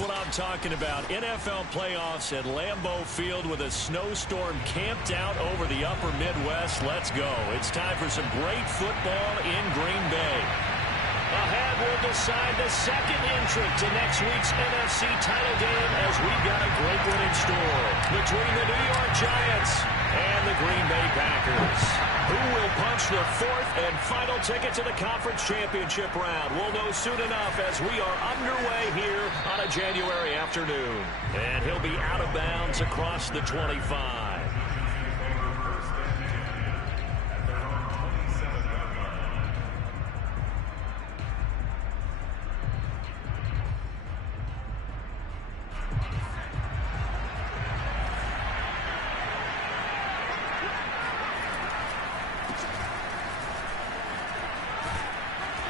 what I'm talking about. NFL playoffs at Lambeau Field with a snowstorm camped out over the upper Midwest. Let's go. It's time for some great football in Green Bay. Ahead will decide the second entrant to next week's NFC title game as we've got a great one in store between the New York Giants and the Green Bay Packers. Who will punch the fourth and final ticket to the conference championship round? We'll know soon enough as we are underway here on a January afternoon. And he'll be out of bounds across the 25.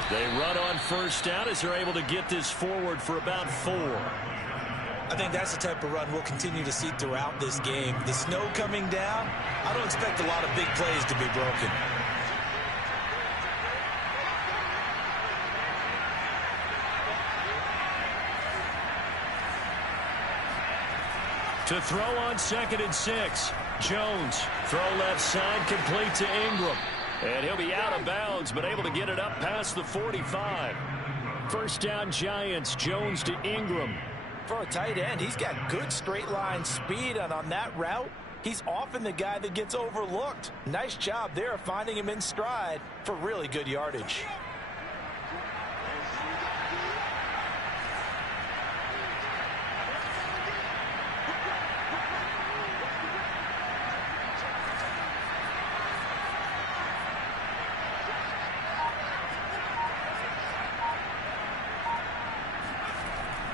They run on first down as they're able to get this forward for about 4. I think that's the type of run we'll continue to see throughout this game. The snow coming down, I don't expect a lot of big plays to be broken. To throw on 2nd and 6. Jones, throw left side, complete to Ingram. And he'll be out of bounds, but able to get it up past the 45. First down, Giants. Jones to Ingram. For a tight end, he's got good straight line speed, and on that route, he's often the guy that gets overlooked. Nice job there finding him in stride for really good yardage.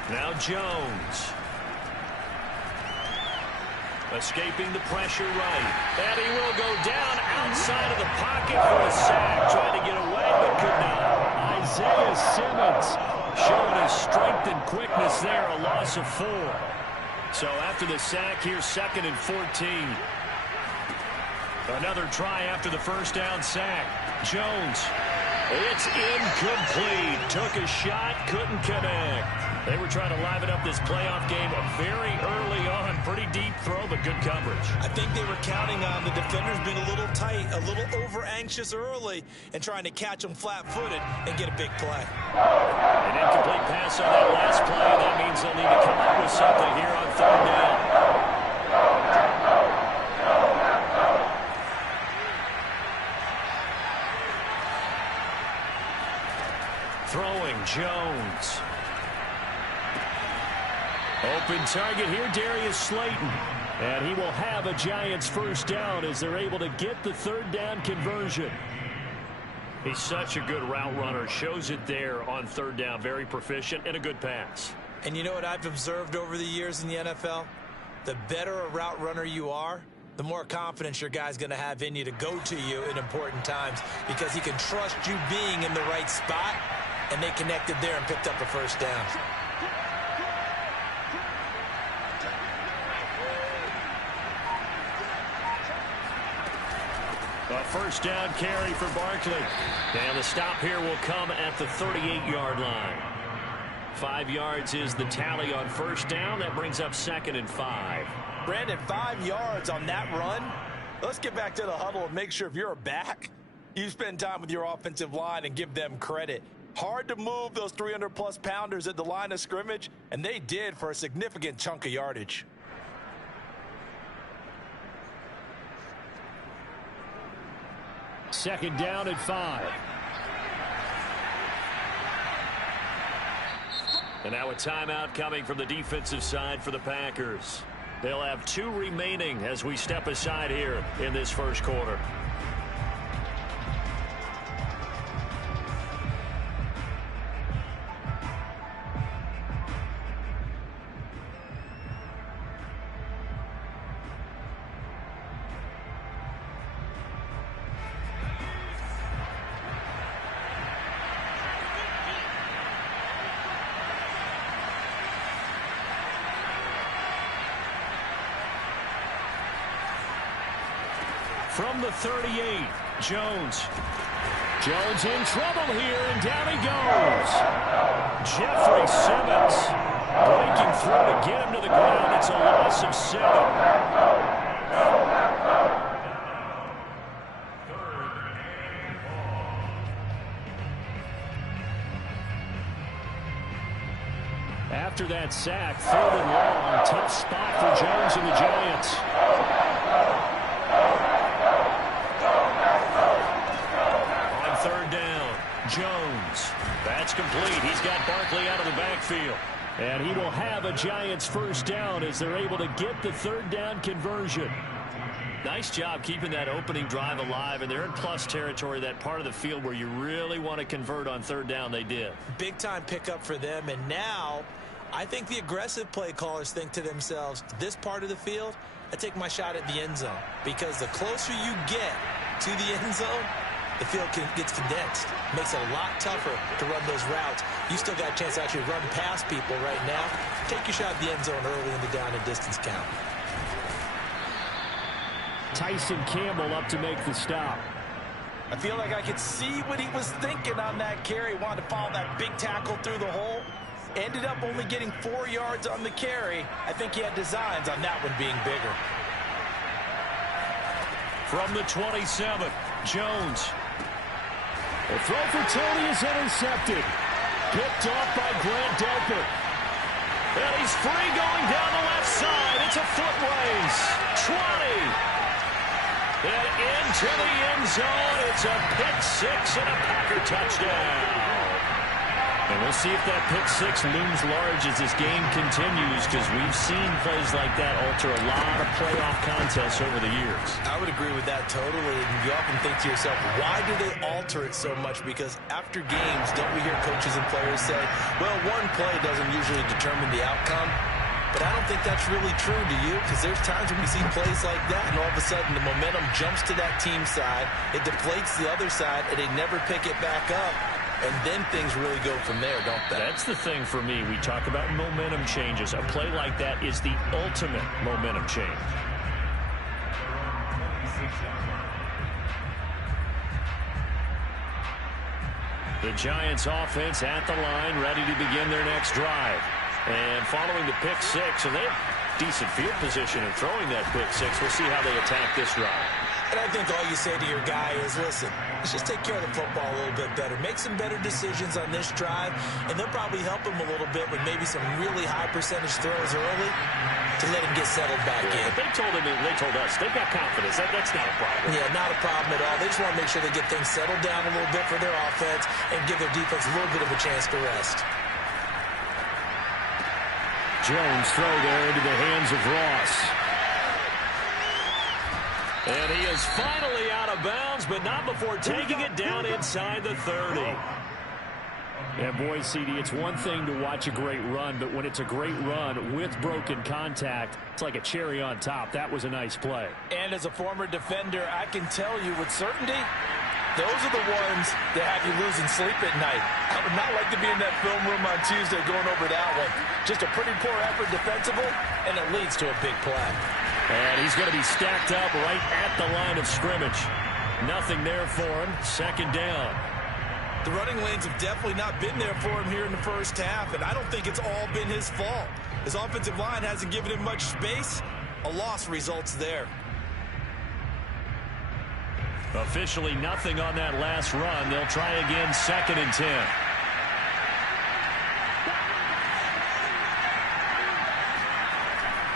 Now Jones. Escaping the pressure right. And he will go down outside of the pocket for a sack. Trying to get away, but could not. Isaiah Simmons showing his strength and quickness there. A loss of 4. So after the sack, here's 2nd and 14. Another try after the first down sack. Jones. It's incomplete. Took a shot, couldn't connect. They were trying to liven up this playoff game very early on. Pretty deep throw, but good coverage. I think they were counting on the defenders being a little tight, a little over-anxious early, and trying to catch them flat-footed and get a big play. An incomplete pass on that last play. That means they'll need to come up with something here on 3rd down. Throwing Jones. Open target here, Darius Slayton. And he will have a Giants first down as they're able to get the 3rd down conversion. He's such a good route runner. Shows it there on 3rd down. Very proficient and a good pass. And you know what I've observed over the years in the NFL? The better a route runner you are, the more confidence your guy's going to have in you to go to you in important times because he can trust you being in the right spot, and they connected there and picked up the first down. A first down carry for Barkley. And the stop here will come at the 38-yard line. 5 yards is the tally on first down. That brings up 2nd and 5. Brandon, 5 yards on that run. Let's get back to the huddle and make sure if you're a back, you spend time with your offensive line and give them credit. Hard to move those 300-plus pounders at the line of scrimmage, and they did for a significant chunk of yardage. Second down at 5. And now a timeout coming from the defensive side for the Packers. They'll have 2 remaining as we step aside here in this first quarter. From the 38, Jones. Jones in trouble here, and down he goes. Jeffrey Simmons Breaking through to get him to the ground. It's a loss of 7. After that sack, 3rd and long. Tough spot for Jones and the Giants. On 3rd down, Jones. That's complete. He's got Barkley out of the backfield. And he will have a Giants 1st down as they're able to get the 3rd down conversion. Nice job keeping that opening drive alive, and they're in plus territory, that part of the field where you really want to convert on 3rd down. They did. Big-time pickup for them, and now I think the aggressive play callers think to themselves, this part of the field, I take my shot at the end zone, because the closer you get to the end zone, the field gets condensed. Makes it a lot tougher to run those routes. You still got a chance to actually run past people right now. Take your shot at the end zone early in the down and distance count. Tyson Campbell up to make the stop. I feel like I could see what he was thinking on that carry. Wanted to follow that big tackle through the hole. Ended up only getting 4 yards on the carry. I think he had designs on that one being bigger. From the 27, Jones. The throw for Tony is intercepted. Picked off by Grant Delpit. And he's free going down the left side. It's a foot race. 20. And into the end zone. It's a pick 6 and a Packer touchdown. And we'll see if that pick 6 looms large as this game continues, because we've seen plays like that alter a lot of playoff contests over the years. I would agree with that totally. And you often think to yourself, why do they alter it so much? Because after games, don't we hear coaches and players say, well, one play doesn't usually determine the outcome? But I don't think that's really true, do you? Because there's times when we see plays like that, and all of a sudden the momentum jumps to that team side, it deflates the other side, and they never pick it back up. And then things really go from there, don't they? That's the thing for me. We talk about momentum changes. A play like that is the ultimate momentum change. The Giants offense at the line, ready to begin their next drive. And following the pick 6, and they have decent field position in throwing that pick 6. We'll see how they attack this drive. And I think all you say to your guy is, listen, let's just take care of the football a little bit better. Make some better decisions on this drive, and they'll probably help him a little bit with maybe some really high percentage throws early to let him get settled back in. They told us, they've got confidence. That's not a problem. Yeah, not a problem at all. They just want to make sure they get things settled down a little bit for their offense and give their defense a little bit of a chance to rest. Jones throw there into the hands of Ross. And he is finally out of bounds, but not before taking it down inside the 30. And boy, CD, it's one thing to watch a great run, but when it's a great run with broken contact, it's like a cherry on top. That was a nice play. And as a former defender, I can tell you with certainty, those are the ones that have you losing sleep at night. I would not like to be in that film room on Tuesday going over that one. Just a pretty poor effort defensively, and it leads to a big play. And he's going to be stacked up right at the line of scrimmage. Nothing there for him. 2nd down. The running lanes have definitely not been there for him here in the first half, and I don't think it's all been his fault. His offensive line hasn't given him much space. A loss results there. Officially nothing on that last run. They'll try again, 2nd and 10.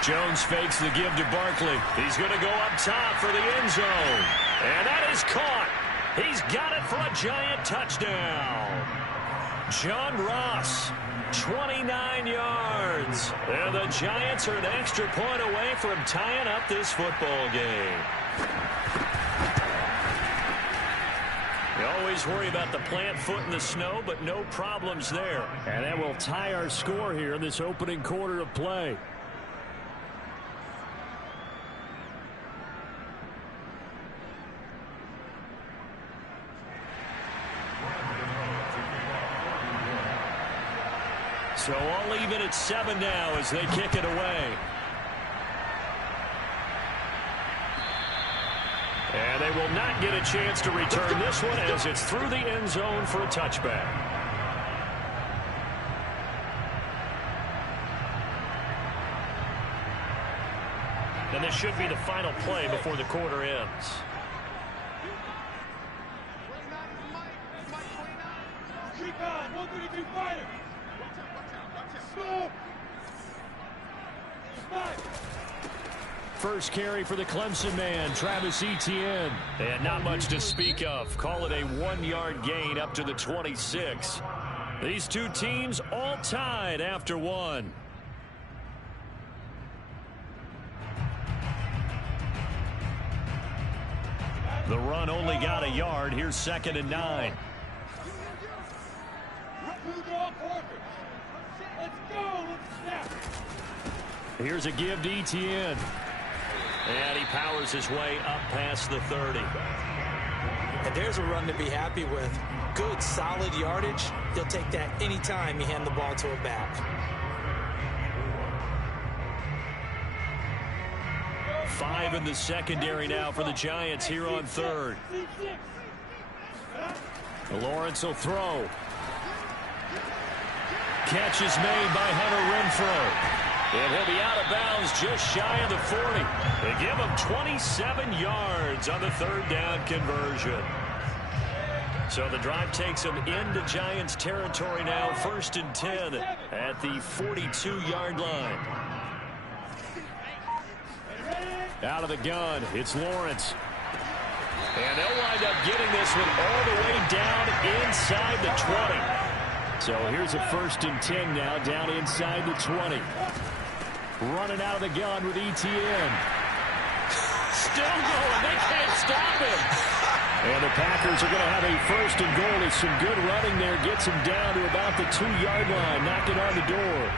Jones fakes the give to Barkley. He's going to go up top for the end zone. And that is caught. He's got it for a Giant touchdown. John Ross, 29 yards. And the Giants are an extra point away from tying up this football game. You always worry about the plant foot in the snow, but no problems there. And that will tie our score here in this opening quarter of play. So all even at 7 now as they kick it away. And they will not get a chance to return this one as it's through the end zone for a touchback. And this should be the final play before the quarter ends. First carry for the Clemson man, Travis Etienne. And not much to speak of. Call it a 1-yard gain up to the 26. These two teams all tied after one. The run only got a yard. Here's 2nd and 9. Here's a give to Etienne. And he powers his way up past the 30. And there's a run to be happy with. Good, solid yardage. He'll take that anytime you hand the ball to a back. 5 in the secondary now for the Giants here on 3rd. Lawrence will throw. Catch is made by Hunter Renfrow. And he'll be out of bounds just shy of the 40. They give him 27 yards on the 3rd down conversion. So the drive takes him into Giants territory now. 1st and 10 at the 42-yard line. Out of the gun, it's Lawrence. And they'll wind up getting this one all the way down inside the 20. So here's a 1st and 10 now down inside the 20. Running out of the gun with Etienne. Still going. They can't stop him. And the Packers are going to have a 1st and goal. There's some good running there. Gets him down to about the 2-yard line. Knocking on the door.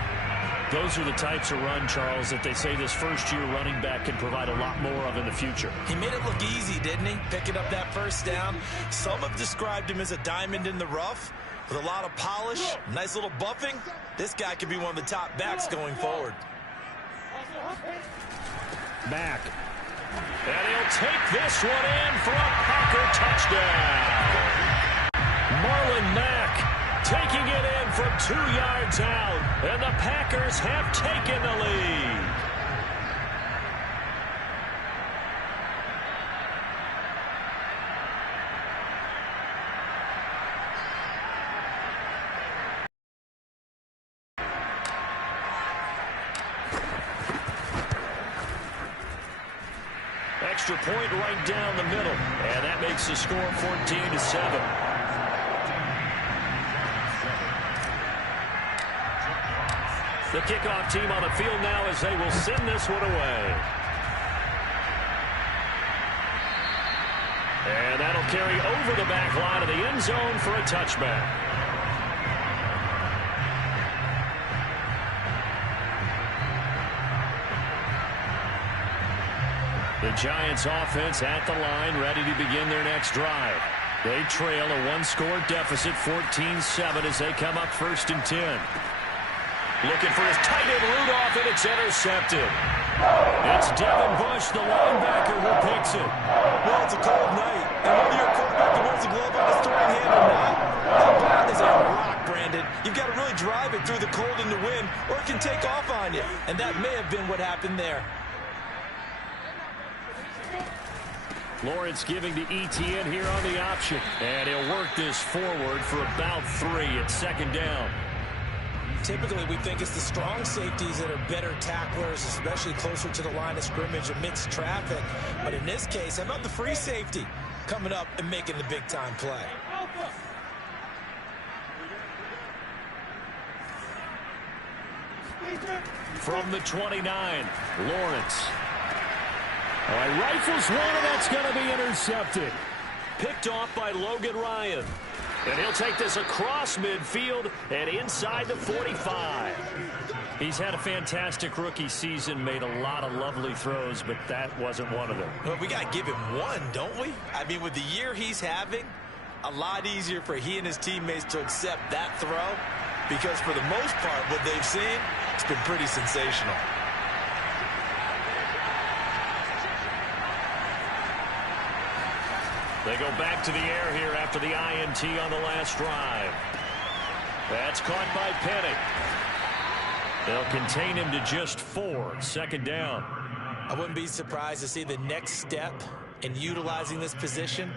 Those are the types of run, Charles, that they say this first-year running back can provide a lot more of in the future. He made it look easy, didn't he? Picking up that 1st down. Some have described him as a diamond in the rough with a lot of polish, nice little buffing. This guy could be one of the top backs going forward. Back. And he'll take this one in for a Packer touchdown. Marlon Mack taking it in from 2 yards out. And the Packers have taken the lead. Extra point right down the middle. And that makes the score 14-7. The kickoff team on the field now as they will send this one away. And that'll carry over the back line of the end zone for a touchback. The Giants offense at the line, ready to begin their next drive. They trail a 1-score deficit, 14-7 as they come up 1st and 10. Looking for his tight end Rudolph, and it's intercepted. It's Devin Bush, the linebacker, who picks it. Well, it's a cold night, and whether you're a quarterback that wears a glove on his throwing hand or not, that bat is a rock, Brandon. You've got to really drive it through the cold and the wind, or it can take off on you. And that may have been what happened there. Lawrence giving to Etienne here on the option. And he'll work this forward for about 3 at 2nd down. Typically, we think it's the strong safeties that are better tacklers, especially closer to the line of scrimmage amidst traffic. But in this case, how about the free safety coming up and making the big-time play? From the 29, Lawrence. All right, rifles one, and that's going to be intercepted. Picked off by Logan Ryan. And he'll take this across midfield and inside the 45. He's had a fantastic rookie season, made a lot of lovely throws, but that wasn't one of them. Well, we got to give him one, don't we? I mean, with the year he's having, a lot easier for he and his teammates to accept that throw because for the most part, what they've seen, it's been pretty sensational. They go back to the air here after the INT on the last drive. That's caught by Penny. They'll contain him to just 4. 2nd down. I wouldn't be surprised to see the next step in utilizing this position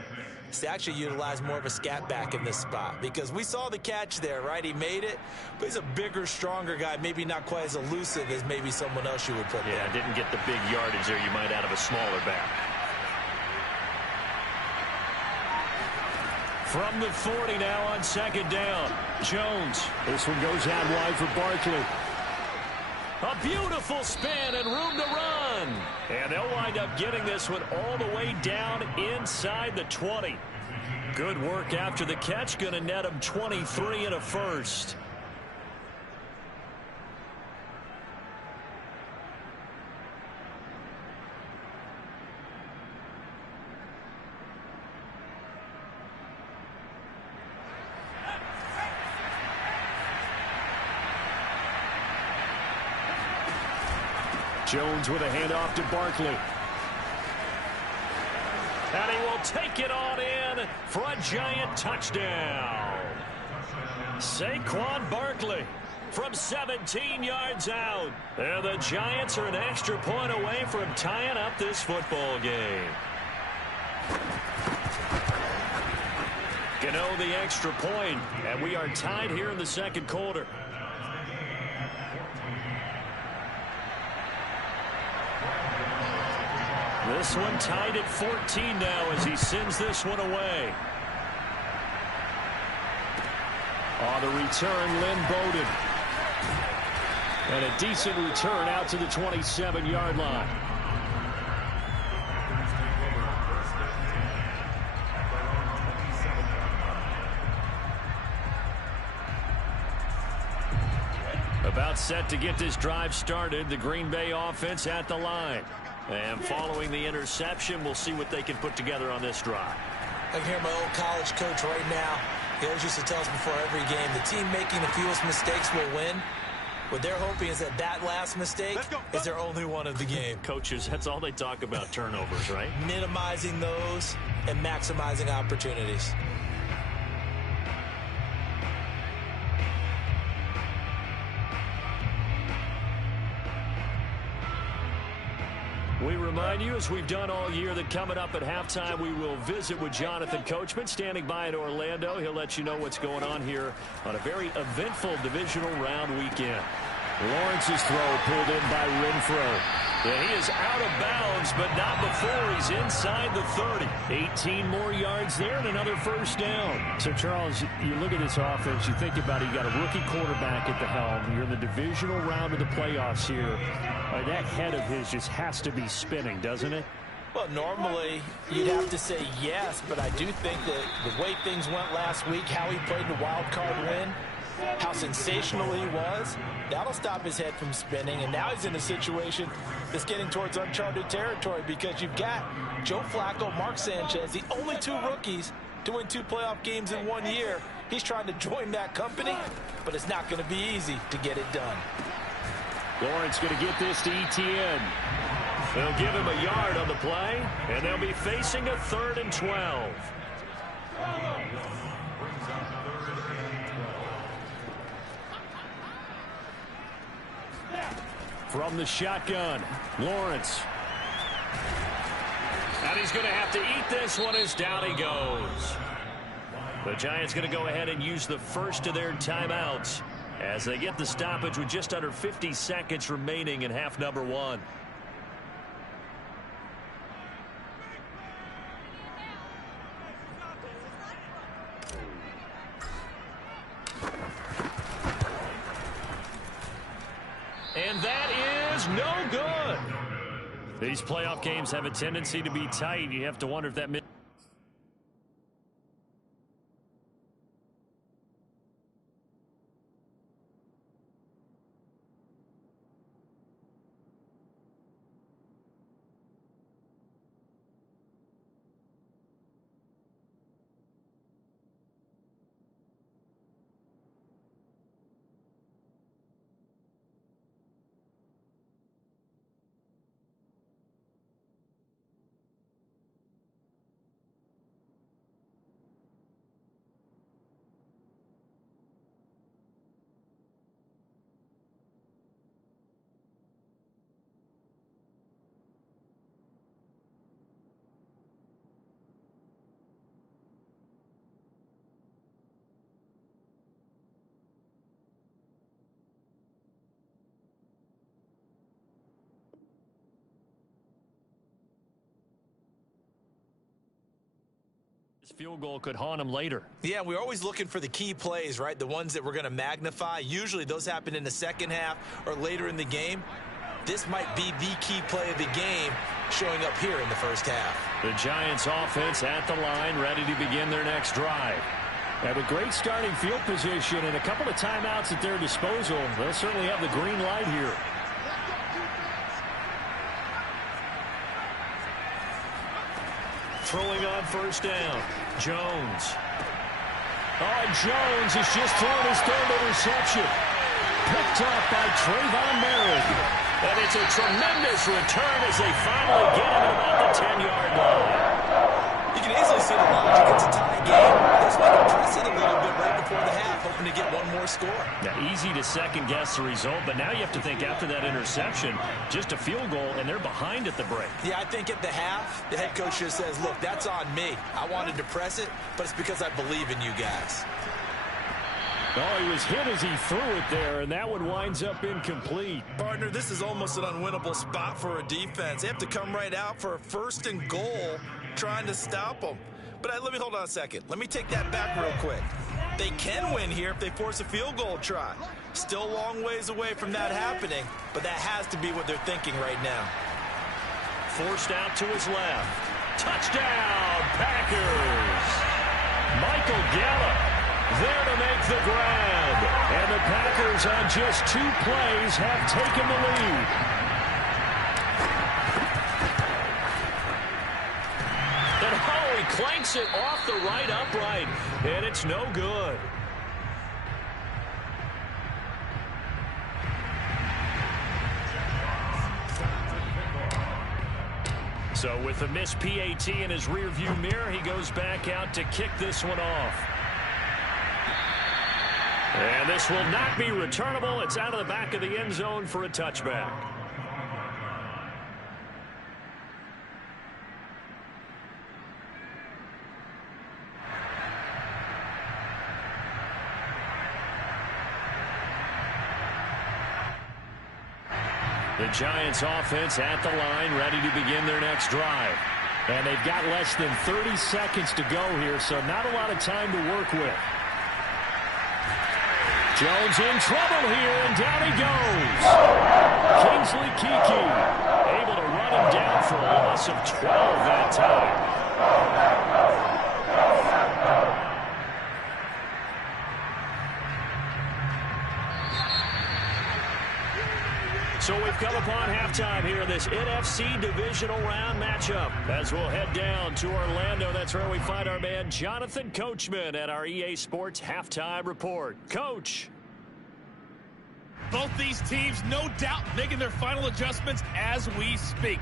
is to actually utilize more of a scat back in this spot, because we saw the catch there, right? He made it, but he's a bigger, stronger guy, maybe not quite as elusive as maybe someone else you would put there. Yeah, didn't get the big yardage there you might out of a smaller back. From the 40 now on second down. Jones. This one goes out wide for Barkley. A beautiful spin and room to run. And they'll wind up getting this one all the way down inside the 20. Good work after the catch. Going to net them 23 and a first. Jones with a handoff to Barkley. And he will take it on in for a Giant touchdown. Saquon Barkley from 17 yards out. And the Giants are an extra point away from tying up this football game. Gano the extra point, and we are tied here in the second quarter. This one tied at 14 now as he sends this one away. On the return, Lynn Bowden. And a decent return out to the 27-yard line. About set to get this drive started. The Green Bay offense at the line. And following the interception, we'll see what they can put together on this drive. I can hear my old college coach right now. He always used to tell us before every game, the team making the fewest mistakes will win. What they're hoping is that last mistake is their only one of the game. Coaches, that's all they talk about, turnovers, right? Minimizing those and maximizing opportunities. We remind you, as we've done all year, that coming up at halftime, we will visit with Jonathan Coachman, standing by in Orlando. He'll let you know what's going on here on a very eventful divisional round weekend. Lawrence's throw pulled in by Renfro. Yeah, he is out of bounds, but not before he's inside the 30. 18 more yards there and another first down. So, Charles, you look at this offense, you think about it, you got a rookie quarterback at the helm. You're in the divisional round of the playoffs here. That head of his just has to be spinning, doesn't it? Well, normally you'd have to say yes, but I do think that the way things went last week, how he played the wild card win, how sensational he was, that'll stop his head from spinning. And now he's in a situation that's getting towards uncharted territory, because you've got Joe Flacco, Mark Sanchez, the only two rookies to win 2 playoff games in 1 year. He's trying to join that company, but it's not going to be easy to get it done. Lawrence going to get this to Etienne. They'll give him a yard on the play, and they'll be facing a 3rd and 12. From the shotgun, Lawrence. And he's going to have to eat this one as down he goes. The Giants going to go ahead and use the first of their timeouts as they get the stoppage with just under 50 seconds remaining in half number 1. And that is no good. These playoff games have a tendency to be tight. You have to wonder if that This field goal could haunt him later. Yeah, we're always looking for the key plays, right? The ones that we're going to magnify. Usually those happen in the second half or later in the game. This might be the key play of the game showing up here in the first half. The Giants offense at the line, ready to begin their next drive. Have a great starting field position and a couple of timeouts at their disposal. They'll certainly have the green light here. Throwing on first down, Jones. Oh, Jones has just thrown his third interception. Picked up by Trayvon Merrick. And it's a tremendous return as they finally get him at about the 10-yard line. You can easily see the logic. It's a tie game. They just want to press it a little bit right before the half, hoping to get one more score. Now, easy to second-guess the result, but now you have to think after that interception, just a field goal, and they're behind at the break. Yeah, I think at the half, the head coach just says, look, that's on me. I wanted to press it, but it's because I believe in you guys. Oh, he was hit as he threw it there, and that one winds up incomplete. Partner, this is almost an unwinnable spot for a defense. They have to come right out for a first and goal trying to stop them. But let me hold on a second. Let me take that back real quick. They can win here if they force a field goal try. Still a long ways away from that happening, but that has to be what they're thinking right now. Forced out to his left. Touchdown, Packers! Michael Gallup there to make the grab. And the Packers on just 2 plays have taken the lead. And oh, he clanks it off the right upright. And it's no good. So with the missed PAT in his rearview mirror, he goes back out to kick this one off. And this will not be returnable. It's out of the back of the end zone for a touchback. The Giants offense at the line, ready to begin their next drive. And they've got less than 30 seconds to go here, so not a lot of time to work with. Jones in trouble here, and down he goes. Kingsley Keke able to run him down for a loss of 12 that time. So we've come upon halftime here in this NFC Divisional Round matchup. As we'll head down to Orlando, that's where we find our man Jonathan Coachman at our EA Sports Halftime Report. Coach. Both these teams, no doubt, making their final adjustments as we speak.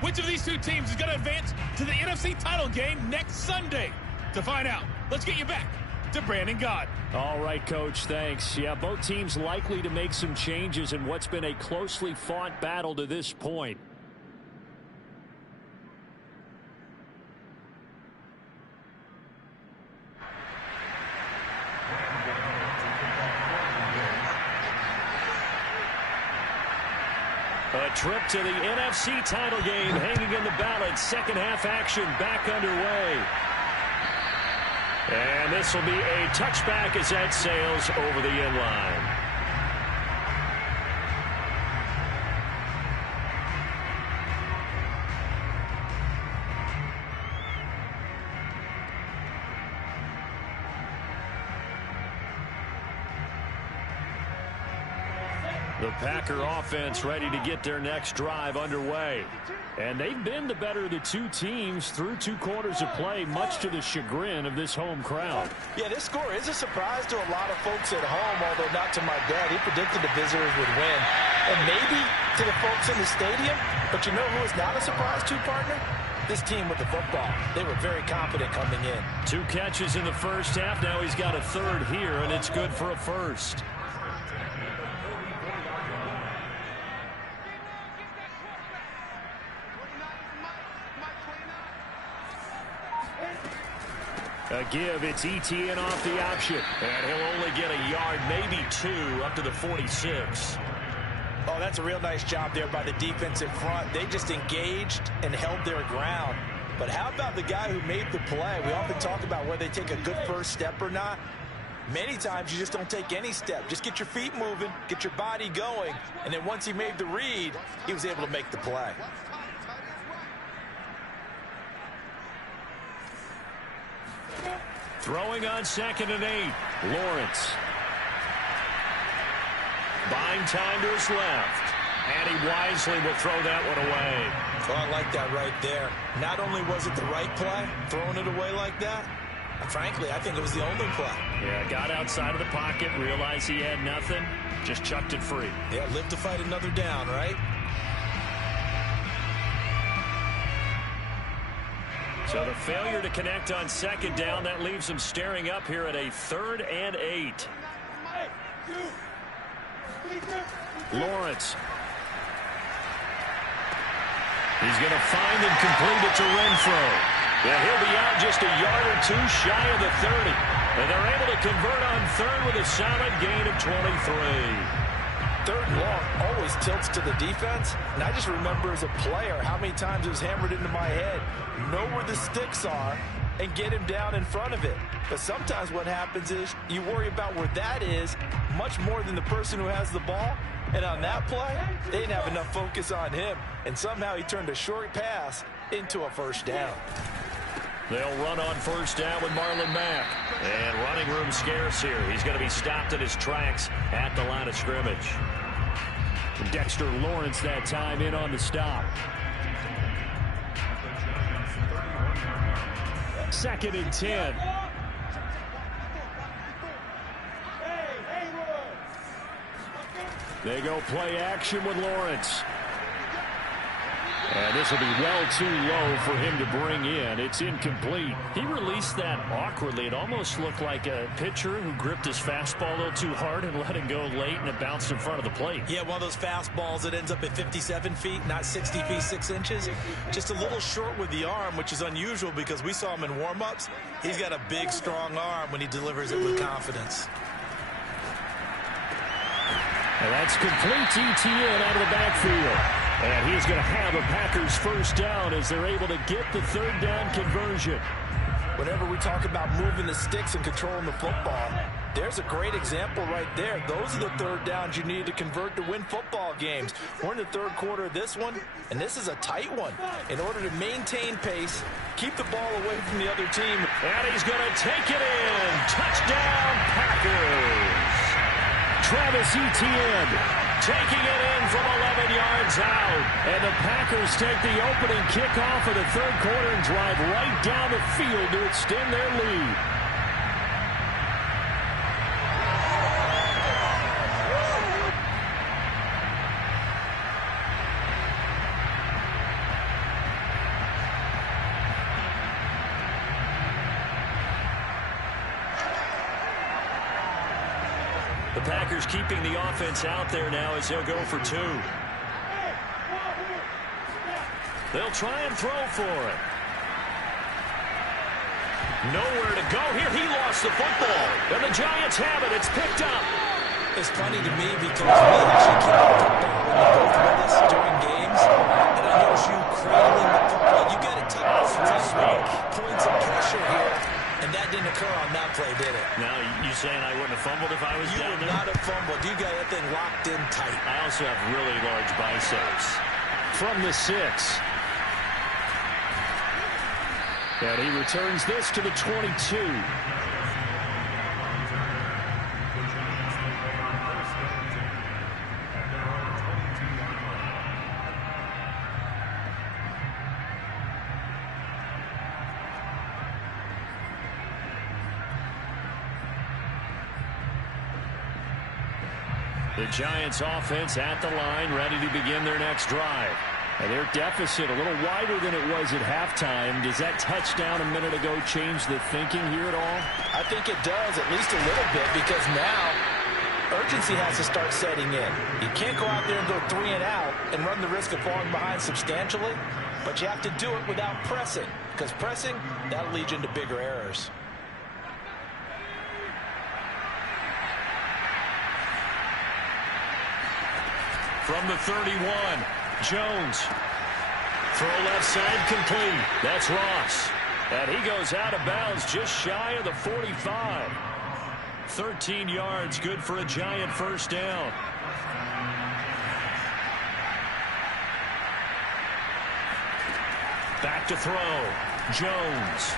Which of these two teams is going to advance to the NFC title game next Sunday? To find out, let's get you back to Brandon Gott. All right, Coach, thanks. Yeah, both teams likely to make some changes in what's been a closely fought battle to this point. A trip to the NFC title game hanging in the balance. Second half action back underway. And this will be a touchback as that sails over the end line. The Packer offense ready to get their next drive underway. And they've been the better of the two teams through 2 quarters of play, much to the chagrin of this home crowd. Yeah, this score is a surprise to a lot of folks at home, although not to my dad. He predicted the visitors would win. And maybe to the folks in the stadium. But you know who is not a surprise to, partner? This team with the football. They were very confident coming in. 2 catches in the first half. Now he's got a third here, and it's good for a first. A give, it's ETN off the option. And he'll only get a yard, maybe 2, up to the 46. Oh, that's a real nice job there by the defensive front. They just engaged and held their ground. But how about the guy who made the play? We often talk about whether they take a good first step or not. Many times you just don't take any step. Just get your feet moving, get your body going, and then once he made the read, he was able to make the play. Throwing on 2nd and 8. Lawrence. Buying time to his left. And he wisely will throw that one away. Oh, I like that right there. Not only was it the right play, throwing it away like that, frankly, I think it was the only play. Yeah, got outside of the pocket, realized he had nothing, just chucked it free. Yeah, live to fight another down, right? So the failure to connect on 2nd down, that leaves him staring up here at a 3rd and 8. Lawrence. He's going to find and complete it to Renfro. Yeah, he'll be out just a yard or 2 shy of the 30. And they're able to convert on 3rd with a solid gain of 23. 3rd and long always tilts to the defense. And I just remember as a player how many times it was hammered into my head. Know where the sticks are and get him down in front of it. But sometimes what happens is you worry about where that is much more than the person who has the ball. And on that play, they didn't have enough focus on him. And somehow he turned a short pass into a first down. They'll run on 1st down with Marlon Mack. And running room scarce here. He's going to be stopped in his tracks at the line of scrimmage. Dexter Lawrence that time in on the stop. 2nd and 10. They go play action with Lawrence. And this will be well too low for him to bring in. It's incomplete. He released that awkwardly. It almost looked like a pitcher who gripped his fastball a little too hard and let it go late, and it bounced in front of the plate. Yeah, one of those fastballs that ends up at 57 feet, not 60 feet, 6 inches. Just a little short with the arm, which is unusual because we saw him in warm-ups. He's got a big, strong arm when he delivers it with confidence. And that's complete ETN out of the backfield. And he's going to have a Packers first down as they're able to get the 3rd down conversion. Whenever we talk about moving the sticks and controlling the football, there's a great example right there. Those are the 3rd downs you need to convert to win football games. We're in the 3rd quarter of this one, and this is a tight one. In order to maintain pace, keep the ball away from the other team. And he's going to take it in. Touchdown, Packers. Travis Etienne taking it in from 11 yards out. And the Packers take the opening kickoff of the 3rd quarter and drive right down the field to extend their lead. The Packers keeping the offense out there now as they'll go for 2. They'll try and throw for it. Nowhere to go here. He lost the football. And the Giants have it. It's picked up. It's funny to me because we actually keep the football when you both with us during games. And I notice you cradling the football. You got to take points of pressure here. And that didn't occur on that play, did it? Now, you saying I wouldn't have fumbled if I was down there? You would not have fumbled. You got that thing locked in tight. I also have really large biceps. From the 6. And he returns this to the 22. The Giants offense at the line, ready to begin their next drive. And their deficit a little wider than it was at halftime. Does that touchdown a minute ago change the thinking here at all? I think it does, at least a little bit, because now urgency has to start setting in. You can't go out there and go 3 and out and run the risk of falling behind substantially, but you have to do it without pressing, because pressing, that'll lead you into bigger errors. From the 31, Jones Throw left side complete. That's Ross. And he goes out of bounds just shy of the 45. 13 yards, good for a Giant first down. Back to throw. Jones.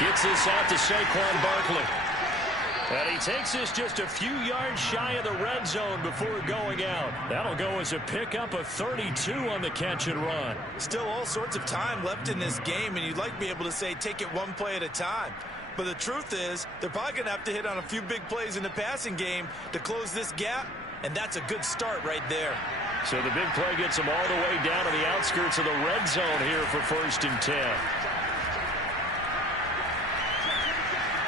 Gets this out to Saquon Barkley. And he takes this just a few yards shy of the red zone before going out. That'll go as a pickup of 32 on the catch and run. Still all sorts of time left in this game, and you'd like to be able to say take it one play at a time. But the truth is, they're probably going to have to hit on a few big plays in the passing game to close this gap, and that's a good start right there. So the big play gets them all the way down to the outskirts of the red zone here for 1st and 10.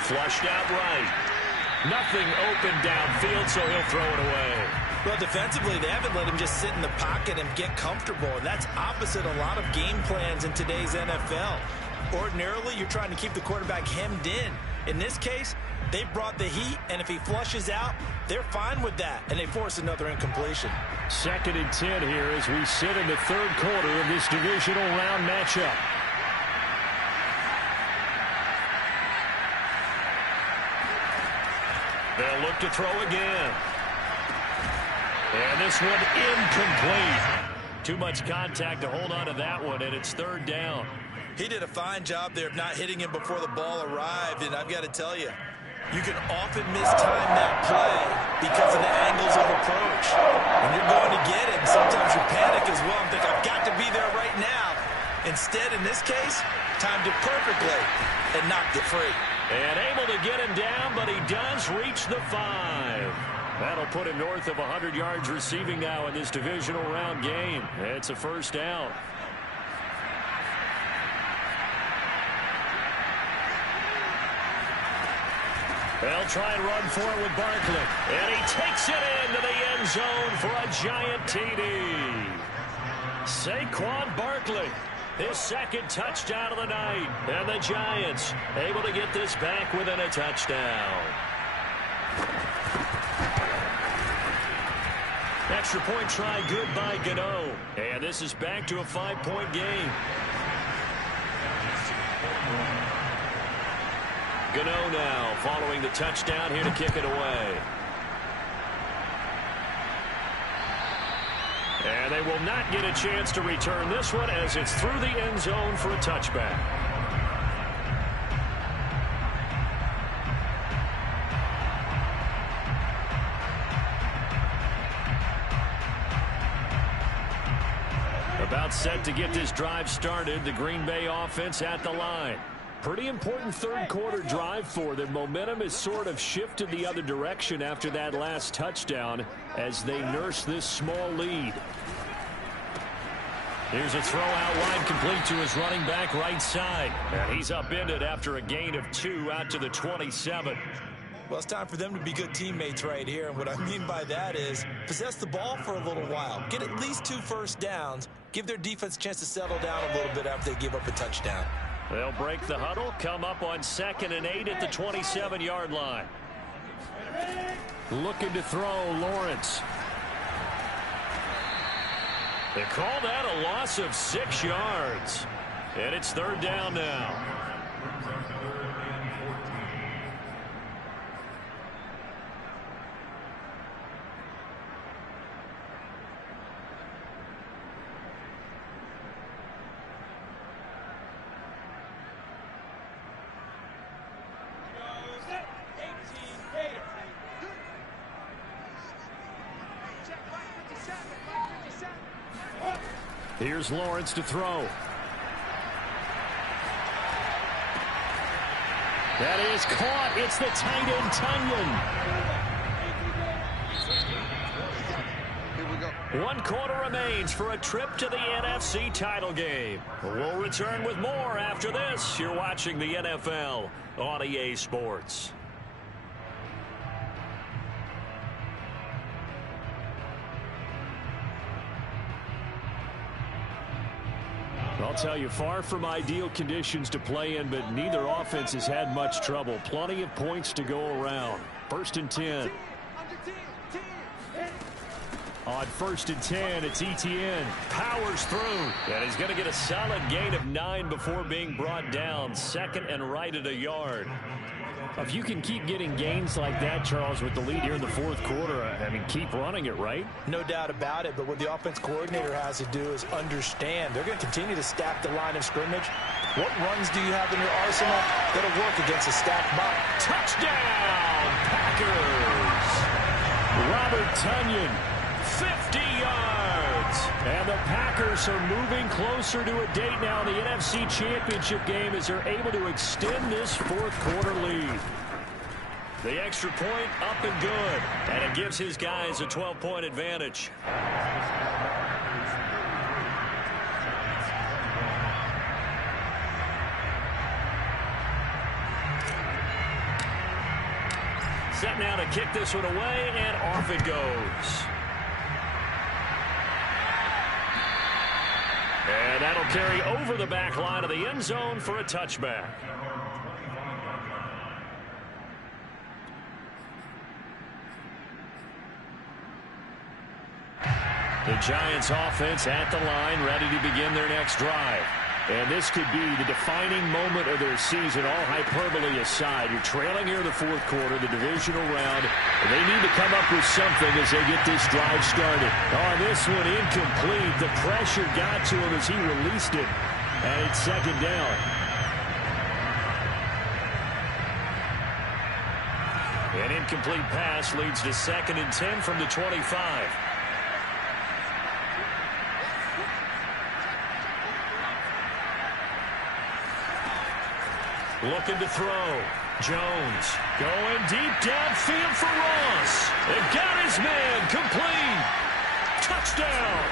Flushed out right. Nothing open downfield, so he'll throw it away. Well, defensively, they haven't let him just sit in the pocket and get comfortable, and that's opposite a lot of game plans in today's NFL. Ordinarily, you're trying to keep the quarterback hemmed in. In this case, they brought the heat, and if he flushes out, they're fine with that, and they force another incompletion. 2nd and 10 here as we sit in the 3rd quarter of this divisional round matchup. They'll look to throw again. And this one incomplete. Too much contact to hold on to that one, and it's 3rd down. He did a fine job there of not hitting him before the ball arrived, and I've got to tell you, you can often mistime that play because of the angles of approach. When you're going to get him, sometimes you panic as well and think, I've got to be there right now. Instead, in this case, timed it perfectly and knocked it free. And able to get him down, but he does reach the 5. That'll put him north of 100 yards receiving now in this divisional round game. It's a 1st down. They'll try and run for it with Barkley. And he takes it into the end zone for a Giant TD. Saquon Barkley, his 2nd touchdown of the night. And the Giants able to get this back within a touchdown. Extra point try good by Gano. And this is back to a 5-point game. Gano now following the touchdown here to kick it away. And they will not get a chance to return this one as it's through the end zone for a touchback. About set to get this drive started. The Green Bay offense at the line. Pretty important 3rd quarter drive for them. Momentum has sort of shifted the other direction after that last touchdown as they nurse this small lead. Here's a throw out wide complete to his running back right side. And he's upended after a gain of 2 out to the 27. Well, it's time for them to be good teammates right here. And what I mean by that is possess the ball for a little while. Get at least 2 first downs. Give their defense a chance to settle down a little bit after they give up a touchdown. They'll break the huddle, come up on 2nd and 8 at the 27-yard line. Looking to throw, Lawrence. They call that a loss of 6 yards. And it's 3rd down now. Here's Lawrence to throw. That is caught. It's the tight end, Tunyon. 1 quarter remains for a trip to the NFC title game. We'll return with more after this. You're watching the NFL on EA Sports. I'll tell you, far from ideal conditions to play in, but neither offense has had much trouble. Plenty of points to go around. 1st and 10. On 1st and 10, it's Etienne. Powers through. And he's going to get a solid gain of 9 before being brought down. Second and right at a yard. If you can keep getting gains like that, Charles, with the lead here in the fourth quarter, I mean, keep running it, right? No doubt about it, but what the offense coordinator has to do is understand. They're going to continue to stack the line of scrimmage. What runs do you have in your arsenal that'll work against a stacked box? Touchdown, Packers! Robert Tonyan, 50 yards. And the Packers are moving closer to a date now in the NFC Championship game as they're able to extend this fourth quarter lead. The extra point up and good. And it gives his guys a 12-point advantage. Set now to kick this one away, and off it goes. And that'll carry over the back line of the end zone for a touchback. The Giants offense at the line, ready to begin their next drive. And this could be the defining moment of their season, all hyperbole aside. You're trailing here in the fourth quarter, the divisional round. And they need to come up with something as they get this drive started. Oh, this one incomplete. The pressure got to him as he released it. And it's second down. An incomplete pass leads to 2nd and 10 from the 25. Looking to throw. Jones going deep downfield for Ross. They got his man complete. Touchdown.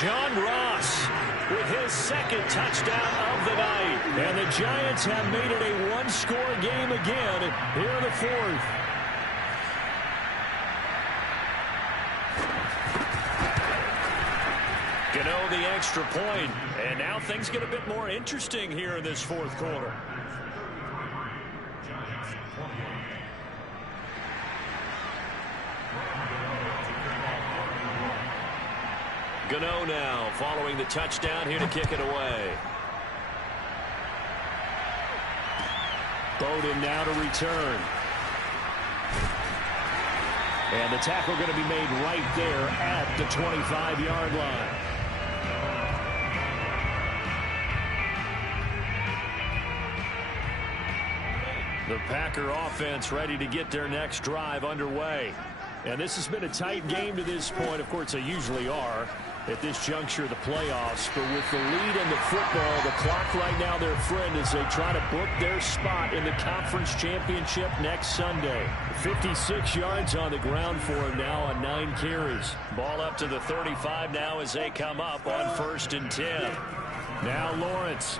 John Ross with his 2nd touchdown of the night. And the Giants have made it a one-score game again here in the fourth. Gano the extra point. And now things get a bit more interesting here in this fourth quarter. Gano now following the touchdown here to kick it away. Bowden now to return. And the tackle going to be made right there at the 25-yard line. The Packer offense ready to get their next drive underway. And this has been a tight game to this point. Of course, they usually are at this juncture of the playoffs. But with the lead in the football, the clock right now their friend as they try to book their spot in the conference championship next Sunday. 56 yards on the ground for him now on 9 carries. Ball up to the 35 now as they come up on 1st and 10. Now Lawrence.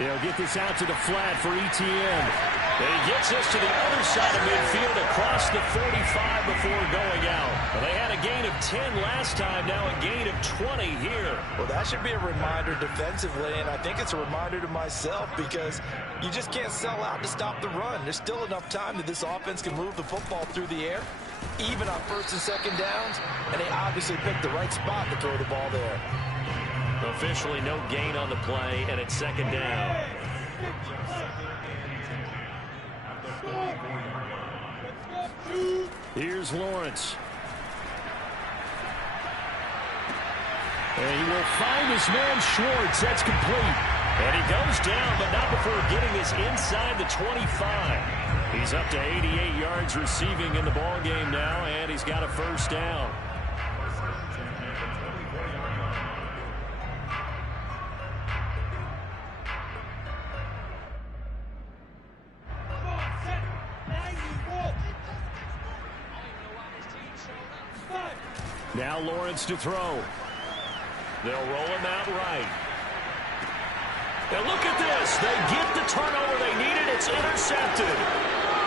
They'll get this out to the flat for Etienne. And he gets this to the other side of midfield across the 45 before going out. Well, they had a gain of 10 last time, now a gain of 20 here. Well, that should be a reminder defensively, and I think it's a reminder to myself because you just can't sell out to stop the run. There's still enough time that this offense can move the football through the air, even on 1st and 2nd downs, and they obviously picked the right spot to throw the ball there. Officially no gain on the play, and it's 2nd down. Here's Lawrence. And he will find his man Schwartz. That's complete. And he goes down, but not before getting this inside the 25. He's up to 88 yards receiving in the ball game now, and he's got a 1st down. Now Lawrence to throw. They'll roll him out right. And look at this. They get the turnover they needed. It's intercepted.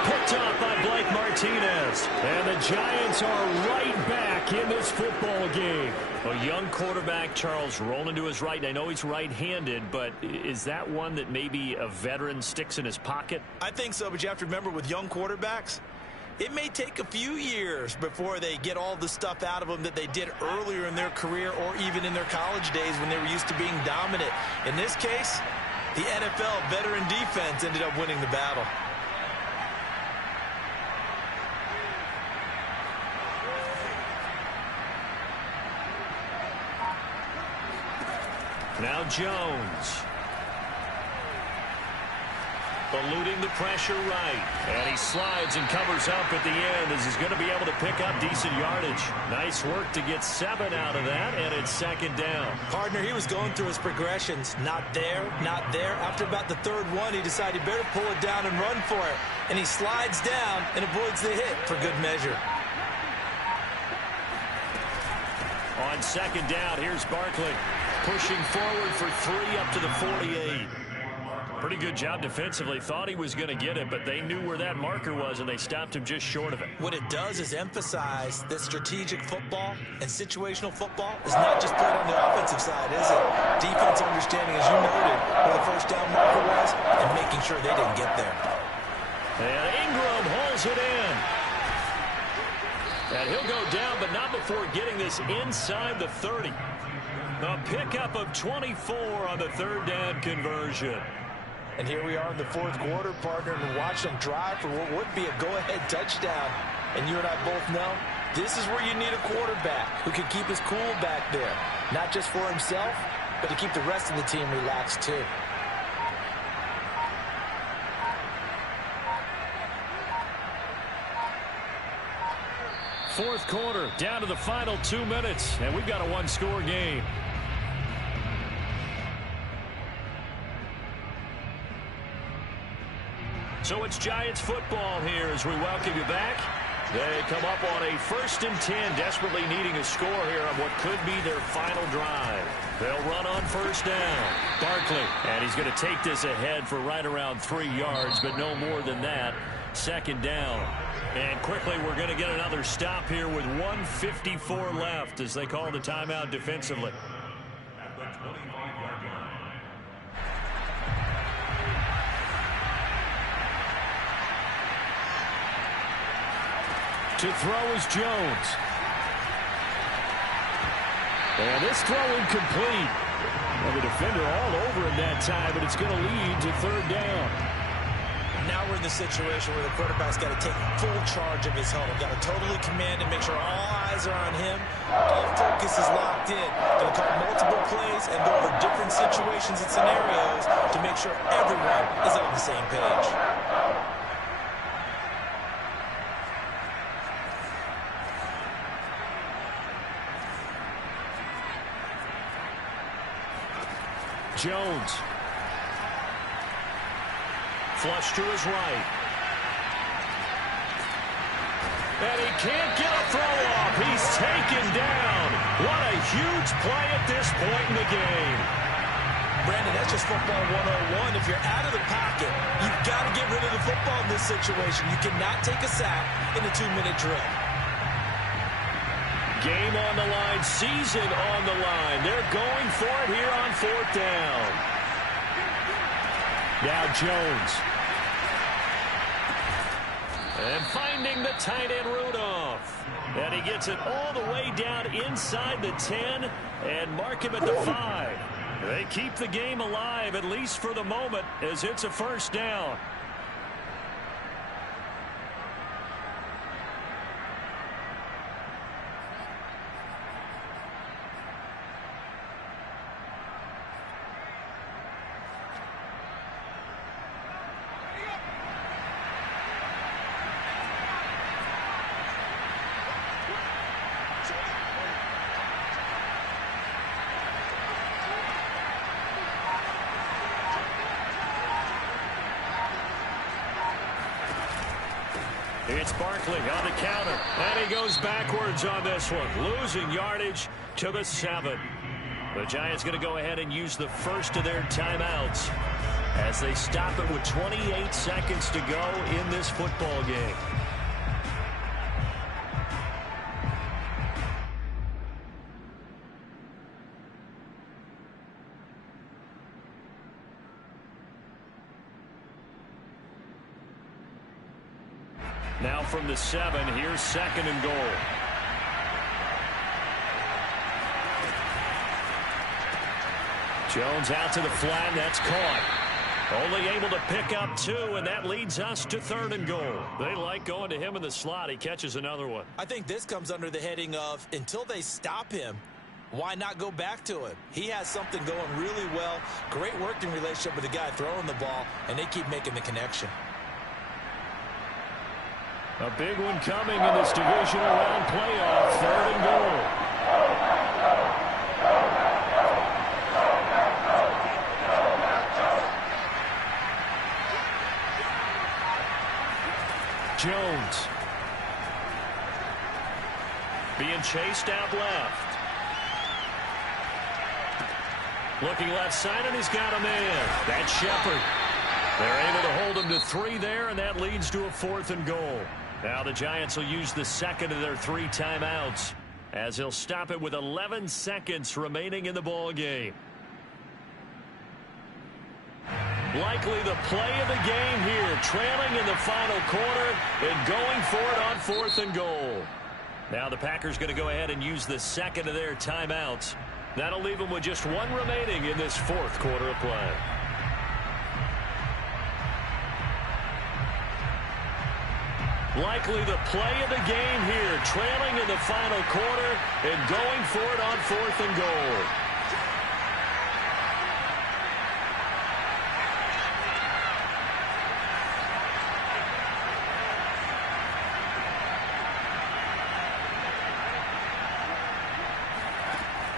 Picked up by Blake Martinez. And the Giants are right back in this football game. A young quarterback, Charles, rolling to his right. And I know he's right-handed, but is that one that maybe a veteran sticks in his pocket? I think so, but you have to remember with young quarterbacks, It may take a few years before they get all the stuff out of them that they did earlier in their career or even in their college days when they were used to being dominant. In this case, the NFL veteran defense ended up winning the battle. Now Jones. Eluding the pressure right. And he slides and covers up at the end as he's going to be able to pick up decent yardage. Nice work to get 7 out of that, and it's second down. Partner, he was going through his progressions. Not there, not there. After about the third one, he decided he better pull it down and run for it. And he slides down and avoids the hit for good measure. On second down, here's Barkley. Pushing forward for 3 up to the 48. Pretty good job defensively. Thought he was going to get it, but they knew where that marker was, and they stopped him just short of it. What it does is emphasize that strategic football and situational football is not just played on the offensive side, is it? Defense understanding, as you noted, where the first down marker was and making sure they didn't get there. And Ingram hauls it in. And he'll go down, but not before getting this inside the 30. A pickup of 24 on the third down conversion. And here we are in the fourth quarter, partner, and watch them drive for what would be a go-ahead touchdown. And you and I both know this is where you need a quarterback who can keep his cool back there. Not just for himself, but to keep the rest of the team relaxed too. Fourth quarter, down to the final 2 minutes, and we've got a one-score game. So it's Giants football here as we welcome you back. They come up on a 1st and 10, desperately needing a score here on what could be their final drive. They'll run on 1st down. Barkley, and he's going to take this ahead for right around 3 yards, but no more than that. 2nd down. And quickly, we're going to get another stop here with 1:54 left as they call the timeout defensively. To throw is Jones. And this throw incomplete. Well, the defender all over him that time, but it's going to lead to 3rd down. Now we're in the situation where the quarterback's got to take full charge of his huddle. Got to totally command and make sure all eyes are on him. All focus is locked in. Going to call multiple plays and go over different situations and scenarios to make sure everyone is on the same page. Jones. Flush to his right. And he can't get a throw off. He's taken down. What a huge play at this point in the game. Brandon, that's just football 101. If you're out of the pocket, you've got to get rid of the football in this situation. You cannot take a sack in a 2-minute drill. Game on the line, season on the line. They're going for it here on 4th down. Now Jones. And finding the tight end Rudolph. And he gets it all the way down inside the 10 and mark him at the 5. They keep the game alive, at least for the moment, as it's a 1st down. It's Barkley on the counter, and he goes backwards on this one, losing yardage to the 7. The Giants going to go ahead and use the first of their timeouts as they stop it with 28 seconds to go in this football game. Now from the 7, here's 2nd and goal. Jones out to the flat, that's caught. Only able to pick up 2, and that leads us to 3rd and goal. They like going to him in the slot. He catches another one. I think this comes under the heading of until they stop him, why not go back to him? He has something going really well. Great working relationship with the guy throwing the ball, and they keep making the connection. A big one coming in this divisional round playoff. 3rd and goal. Jones being chased out left. Looking left side, and he's got a man. That's Shepard. They're able to hold him to 3 there, and that leads to a 4th and goal. Now the Giants will use the 2nd of their 3 timeouts as he'll stop it with 11 seconds remaining in the ball game. Likely the play of the game here, trailing in the final quarter and going for it on 4th and goal. Now the Packers going to go ahead and use the 2nd of their timeouts. That'll leave them with just 1 remaining in this 4th quarter of play. Likely the play of the game here, trailing in the final quarter and going for it on 4th and goal.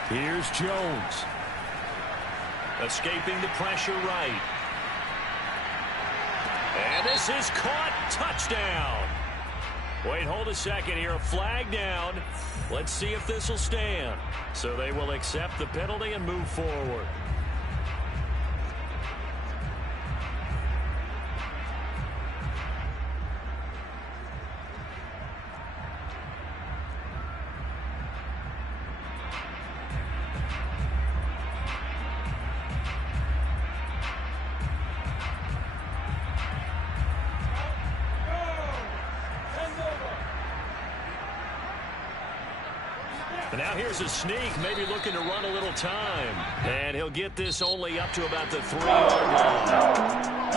Here's Jones. Escaping the pressure right. And this is caught. Touchdown. Wait, hold a second here. A flag down. Let's see if this will stand. So they will accept the penalty and move forward. And now here's a sneak, maybe looking to run a little time. And he'll get this only up to about the 3-yard line.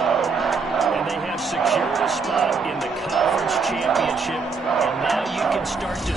And they have secured a spot in the conference championship. And now you can start to